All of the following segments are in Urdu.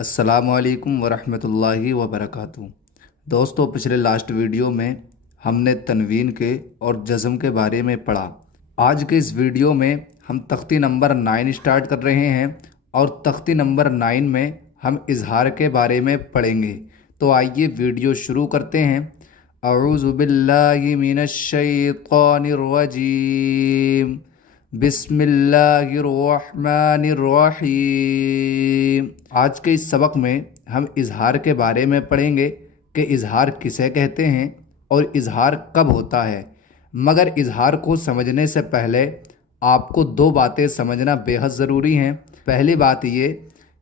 السلام علیکم ورحمۃ اللہ وبرکاتہ۔ دوستو، پچھلے لاسٹ ویڈیو میں ہم نے تنوین کے اور جزم کے بارے میں پڑھا۔ آج کے اس ویڈیو میں ہم تختی نمبر 9 اسٹارٹ کر رہے ہیں اور تختی نمبر 9 میں ہم اظہار کے بارے میں پڑھیں گے۔ تو آئیے ویڈیو شروع کرتے ہیں۔ اعوذ باللہ من الشیطان الرجیم، بسم اللہ الرحمن الرحیم۔ آج کے اس سبق میں ہم اظہار کے بارے میں پڑھیں گے کہ اظہار کسے کہتے ہیں اور اظہار کب ہوتا ہے۔ مگر اظہار کو سمجھنے سے پہلے آپ کو دو باتیں سمجھنا بے حد ضروری ہیں۔ پہلی بات یہ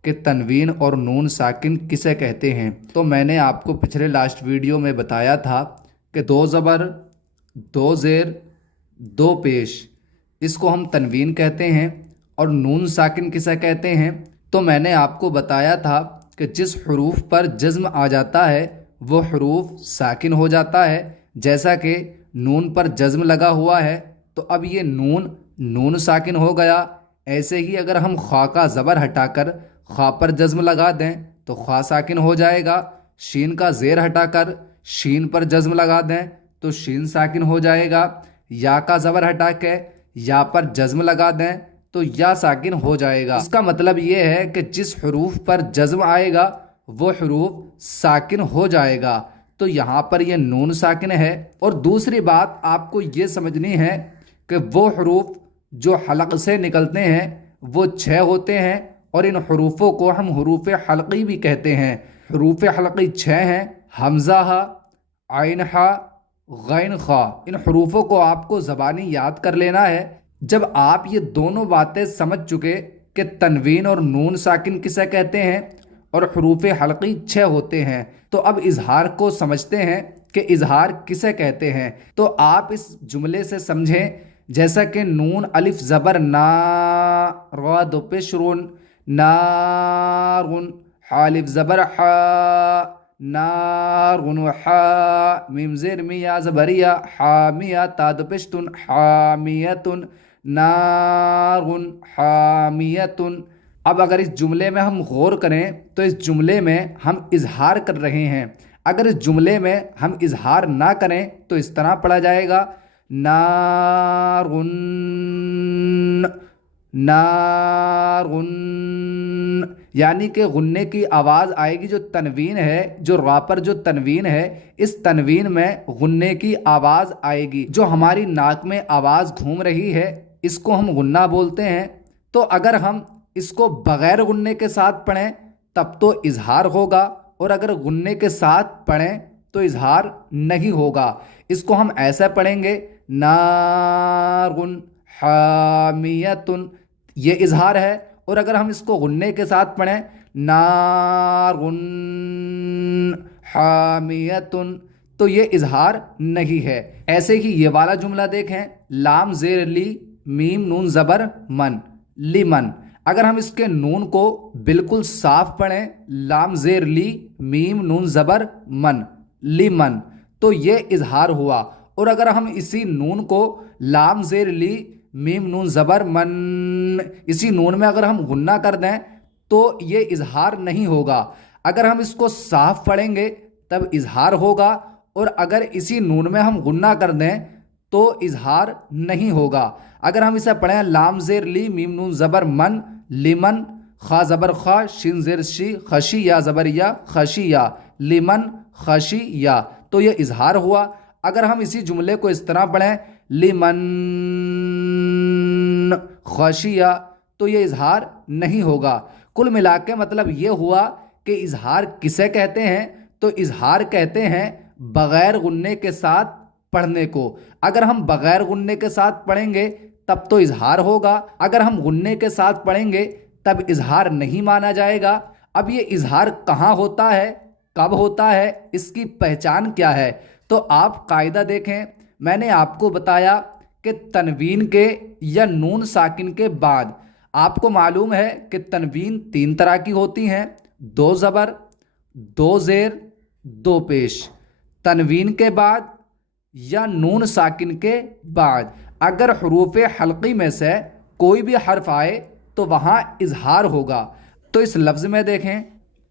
کہ تنوین اور نون ساکن کسے کہتے ہیں۔ تو میں نے آپ کو پچھلے لاسٹ ویڈیو میں بتایا تھا کہ دو زبر، دو زیر، دو پیش، اس کو ہم تنوین کہتے ہیں۔ اور نون ساکن کسے کہتے ہیں؟ تو میں نے آپ کو بتایا تھا کہ جس حروف پر جزم آ جاتا ہے وہ حروف ساکن ہو جاتا ہے۔ جیسا کہ نون پر جزم لگا ہوا ہے تو اب یہ نون ساکن ہو گیا۔ ایسے ہی اگر ہم خا کا زبر ہٹا کر خا پر جزم لگا دیں تو خا ساکن ہو جائے گا۔ شین کا زیر ہٹا کر شین پر جزم لگا دیں تو شین ساکن ہو جائے گا۔ یا کا زبر ہٹا کے یا پر جزم لگا دیں تو یا ساکن ہو جائے گا۔ اس کا مطلب یہ ہے کہ جس حروف پر جزم آئے گا وہ حروف ساکن ہو جائے گا۔ تو یہاں پر یہ نون ساکن ہے۔ اور دوسری بات آپ کو یہ سمجھنی ہے کہ وہ حروف جو حلق سے نکلتے ہیں وہ 6 ہوتے ہیں، اور ان حروفوں کو ہم حروف حلقی بھی کہتے ہیں۔ حروف حلقی 6 ہیں: حمزہ ہا، عین ہا، غین خا۔ ان حروفوں کو آپ کو زبانی یاد کر لینا ہے۔ جب آپ یہ دونوں باتیں سمجھ چکے کہ تنوین اور نون ساکن کسے کہتے ہیں اور حروف حلقی 6 ہوتے ہیں، تو اب اظہار کو سمجھتے ہیں کہ اظہار کسے کہتے ہیں۔ تو آپ اس جملے سے سمجھیں، جیسا کہ نون الف زبر نا، را دو پیش رون، نارون، حالف زبر حا، نارون، حا، میم زیر میا زبریا، حامیا، تا دو پیش تن، حامیتن، نارن حامیتن۔ اب اگر اس جملے میں ہم غور کریں تو اس جملے میں ہم اظہار کر رہے ہیں۔ اگر اس جملے میں ہم اظہار نہ کریں تو اس طرح پڑھا جائے گا: نارن، نارن، یعنی کہ غنے کی آواز آئے گی۔ جو تنوین ہے، جو را پر جو تنوین ہے، اس تنوین میں غنے کی آواز آئے گی۔ جو ہماری ناک میں آواز گھوم رہی ہے اس کو ہم غنہ بولتے ہیں۔ تو اگر ہم اس کو بغیر غنے کے ساتھ پڑھیں تب تو اظہار ہوگا، اور اگر غنے کے ساتھ پڑھیں تو اظہار نہیں ہوگا۔ اس کو ہم ایسے پڑھیں گے: نارن حامیتن، یہ اظہار ہے۔ اور اگر ہم اس کو غنے کے ساتھ پڑھیں: نارن حامیتن، تو یہ اظہار نہیں ہے۔ ایسے ہی یہ والا جملہ دیکھیں: لام زیر لی، میم نون زبر من، لیمن۔ اگر ہم اس کے نون کو بالکل صاف پڑھیں: لام زیر لی، میم نون زبر من، لیمن، تو یہ اظہار ہوا۔ اور اگر ہم اسی نون کو لام زیر لی، میم نون زبر من، اسی نون میں اگر ہم غنہ کر دیں تو یہ اظہار نہیں ہوگا۔ اگر ہم اس کو صاف پڑھیں گے تب اظہار ہوگا، اور اگر اسی نون میں ہم غنہ کر دیں تو اظہار نہیں ہوگا۔ اگر ہم اسے پڑھیں: لام زیر لی، میم نون زبر من، لیمن، خا زبر خا، شین زیر شی، خشی یا زبر یا، خشی یا، لیمن خشی یا، تو یہ اظہار ہوا۔ اگر ہم اسی جملے کو اس طرح پڑھیں: لیمن خشیا، تو یہ اظہار نہیں ہوگا۔ کل ملا کے مطلب یہ ہوا کہ اظہار کسے کہتے ہیں؟ تو اظہار کہتے ہیں بغیر غنے کے ساتھ پڑھنے کو۔ اگر ہم بغیر غنے کے ساتھ پڑھیں گے تب تو اظہار ہوگا، اگر ہم غنے کے ساتھ پڑھیں گے تب اظہار نہیں مانا جائے گا۔ اب یہ اظہار کہاں ہوتا ہے، کب ہوتا ہے، اس کی پہچان کیا ہے؟ تو آپ قاعدہ دیکھیں۔ میں نے آپ کو بتایا کہ تنوین کے یا نون ساکن کے بعد آپ کو معلوم ہے کہ تنوین 3 طرح کی ہوتی ہیں: 2 زبر، 2 زیر، 2 پیش۔ تنوین کے بعد یا نون ساکن کے بعد اگر حروف حلقی میں سے کوئی بھی حرف آئے تو وہاں اظہار ہوگا۔ تو اس لفظ میں دیکھیں: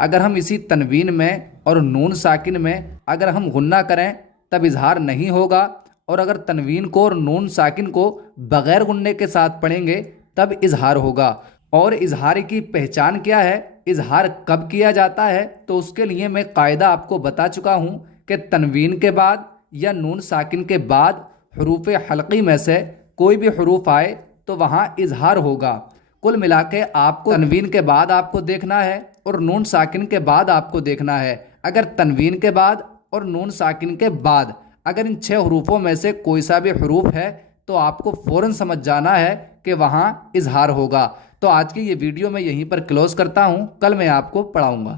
اگر ہم اسی تنوین میں اور نون ساکن میں اگر ہم غنہ کریں تب اظہار نہیں ہوگا، اور اگر تنوین کو اور نون ساکن کو بغیر غنے کے ساتھ پڑھیں گے تب اظہار ہوگا۔ اور اظہار کی پہچان کیا ہے، اظہار کب کیا جاتا ہے، تو اس کے لیے میں قاعدہ آپ کو بتا چکا ہوں کہ تنوین کے بعد یا نون ساکن کے بعد حروف حلقی میں سے کوئی بھی حروف آئے تو وہاں اظہار ہوگا۔ کل ملا کے آپ کو تنوین کے بعد آپ کو دیکھنا ہے اور نون ساکن کے بعد آپ کو دیکھنا ہے۔ اگر تنوین کے بعد اور نون ساکن کے بعد اگر ان 6 حروفوں میں سے کوئی سا بھی حروف ہے تو آپ کو فوراً سمجھ جانا ہے کہ وہاں اظہار ہوگا۔ تو آج کی یہ ویڈیو میں یہیں پر کلوز کرتا ہوں، کل میں آپ کو پڑھاؤں گا۔